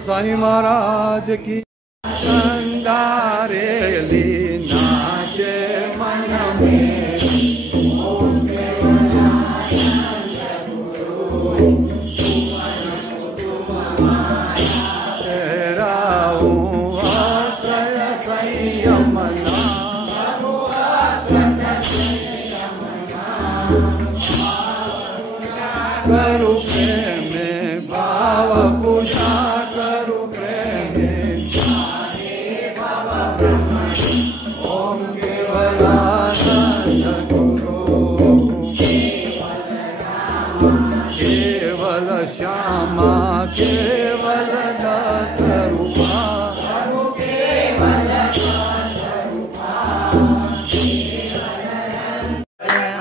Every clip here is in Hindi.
स्वामी महाराज की संदारे नाचे मन में तेरा आश्रय संयम करू प्रेम भाव पूजा करू प्रेम ओम केवलानंद गुरु केवल श्यामा केवल दत्त रूपा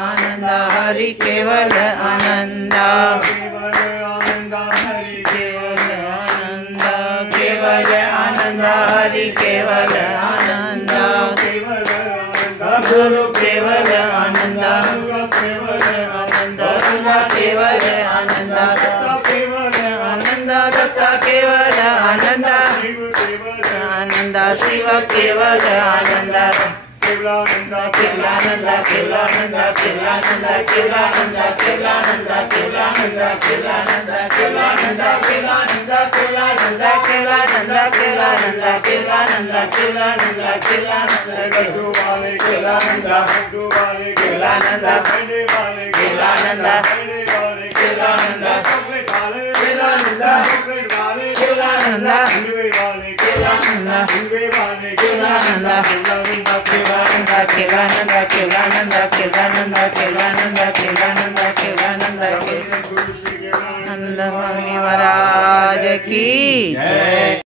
आनंद हरि केवल आनंद हरि केवल आनंद गुरु केवल आनंद केवल आनंद आनंद दत्ता केवल आनंद आनंद शिव केवल आनंद केवलानंद केवलानंद केवलानंद केवलानंद केवलानंद केवलानंद केवलानंद केवलानंद केवलानंद केवलानंद केवलानंद केवलानंद केवलानंद केवलानंद केवलानंद केवलानंद गड्डू वाले केवलानंद गड्डू वाले केवलानंद खंडे वाले केवलानंद खंडे वाले केवलानंद चॉकलेट वाले केवलानंद चॉकलेट वाले केवलानंद केवलानंद महाराज की जय।